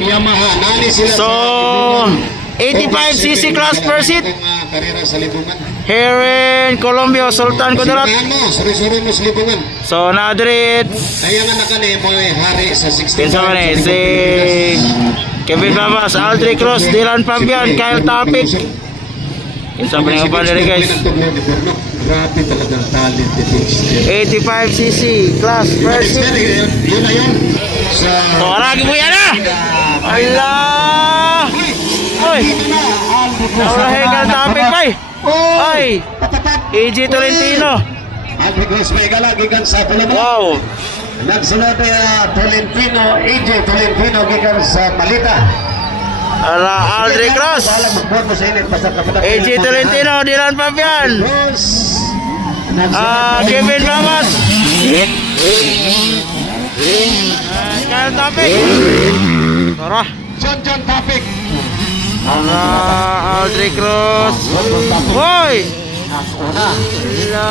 Yamaha. Nani sila So, 85cc class per seat. Karera sa libungan. Here in Colombia, Sultan Kudarat. Suri-suri mo sa libungan. So, nadrit. Kaya nga nakani mo hari sa 65. Kinsa man eh, si Kevin Babas, Aldrich Cross, Dylan Fabian, Kyle Topic. Kinsa pa nga ba nila guys? Grabe talagang talent ni Fix. 85cc class per seat. Yun na yun. So, aragi mo yan ah! Allah! Oy! Naulahin ka ng topic ba eh? Ay! EG Tolentino. Aldrich Cross may galagigan sa Pulamo. Wow! Nagsunod Tolentino, EG Tolentino gikan sa Malita. Ala, Aldrich Cross. EG Tolentino, Dylan Fabian. Kevin Babas. Kyle Topic. Tara. John Topic. Ala, Aldrich Cross. Hoy! Ala.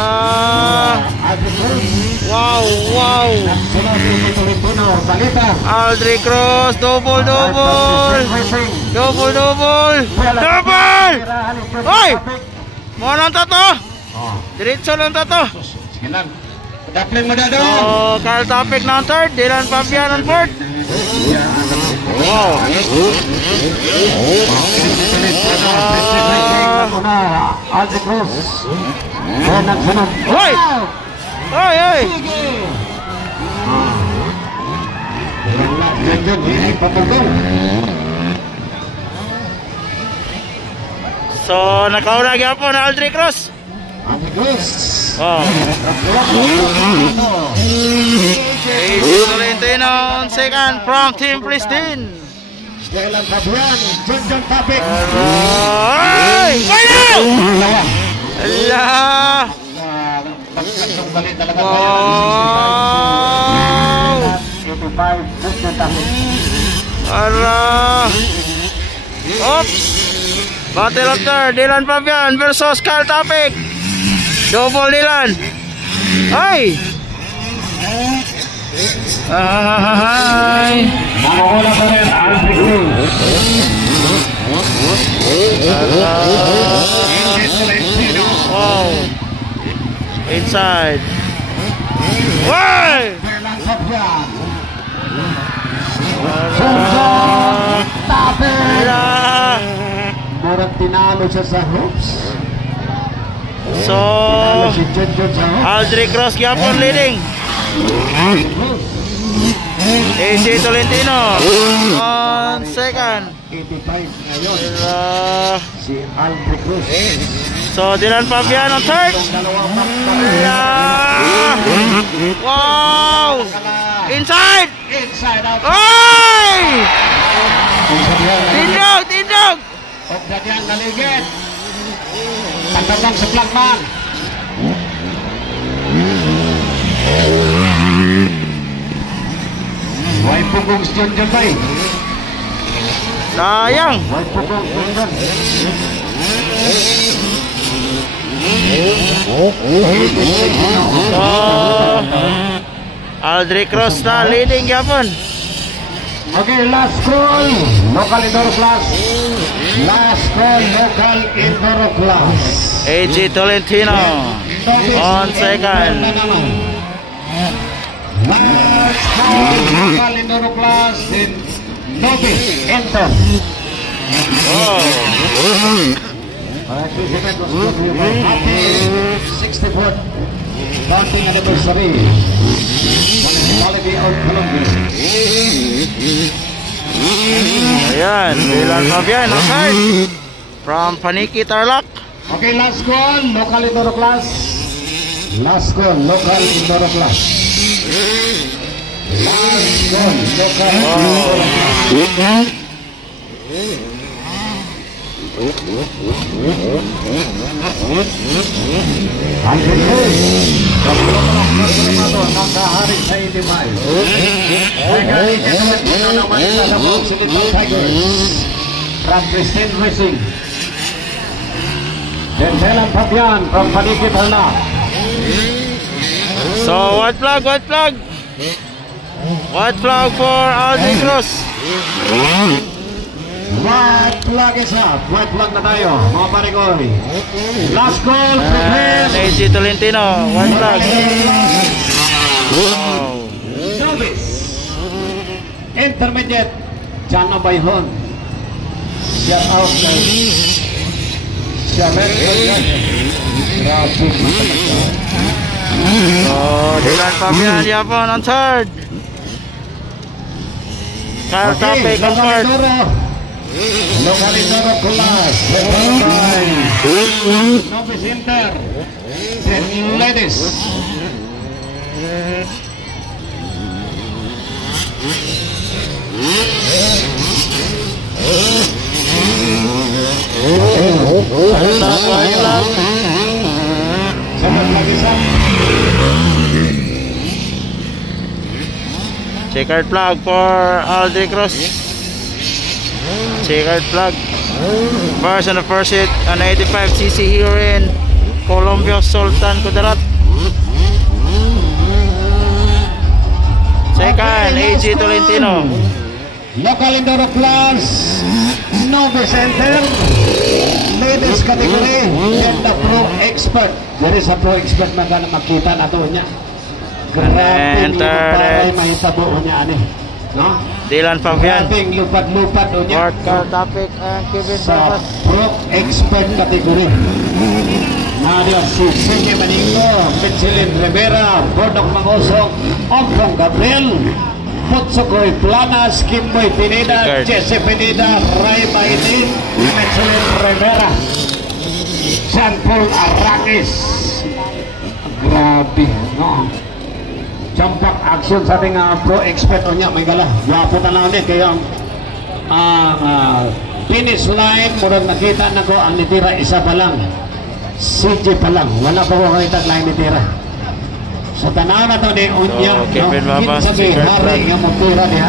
Wow, wow. Aldrich Cross, double. Hoy! Mo lang tato. Diretso lang tato. Sige lang. Daplin mo dado. So, Kyle Topic na third, Dylan Fabian on fourth. Wow. Aldrich Cross. Hoy! Hoy! So, nakauna gyapon na Aldrich Cross. Oh. Tolentino on second from Team Pristine. Dylan Fabian, John Topic. Ay! Wow! Allah! Wow! Allah! Oops! Battle after Dylan Fabian versus Kyle Topic. Double Dylan. Ay! Ay! Mawawala pa rin Aldrich Wow! Inside. Wow! Murang tinalo siya sa hoops. So, Aldrich Cross gyapon leading. EG Tolentino on second. 85 ngayon. Si Aldrich Cross. So, Dylan Fabian on third. Wow! Inside! Inside out. Oy! Tindog! Huwag na diyang naligid. Pagkabang sa flagman. Huwag pugong si John Bay. Sayang! Huwag pugong John. So, Aldrich Cross na leading yapon. Okay, last call. Local indoor class. Last call, local indoor class. EG Tolentino on second. Last call, local indoor class. Then novice enter. Oh. 64th founding anniversary. Municipality of Colombia. Ayan, Dylan Fabian on third from Paniki Tarlac. Okay, last call, local indoor class. Last call, local indoor class. Last call, local indoor class. From Pristine Racing. Then Dylan Fabian from Paniki Tarlac. So, white flag. White flag for Aldrich Cross. White flag is up. White flag na tayo, mga parekoy. Last call, prepare. AG Tolentino, white flag. Wow. Novice. Intermediate, Jana Bayhon. Shout out kay Shamet Bayhon. Grabe. Oh, Dylan Fabian Yapon on third. Kyle Tape on fourth. Local Indoro class. Novice Inter. Then ladies. Checkered flag for Aldrich Cross. Checkered flag. First on the first hit, an 85cc here in Columbia Sultan Kudarat. Second, AG Tolentino. Local Indoro class. Novice Inter. Ladies category. And the pro expert. There is a pro expert na gana makita na to niya. Grabe niyo para mahitabo niya ani. No? Dylan Fabian. Grabing lupad-lupad o niya. Mark Kyle Tape and Kevin Sa Barbat. pro expert category. Nadia si Senye Maningo, Michelin Rivera, Bordok Mangosong, Ompong Gabriel, Putsukoy Planas, Kimboy Pineda, Jesse Pineda, Ray Mainin, Michelin Rivera, Jean Paul Arangis. Grabe, no? Champak action sa ating pro expert o niya, may gala. Wapo na lang ulit, kaya finish line, murang nakita na ko, ang nitira isa pa lang. CJ pa lang, wala pa ko kakita line nitira. So tanaw na to ni Unyang, Kevin Babas, kinsa kay hari nga mo pira niya.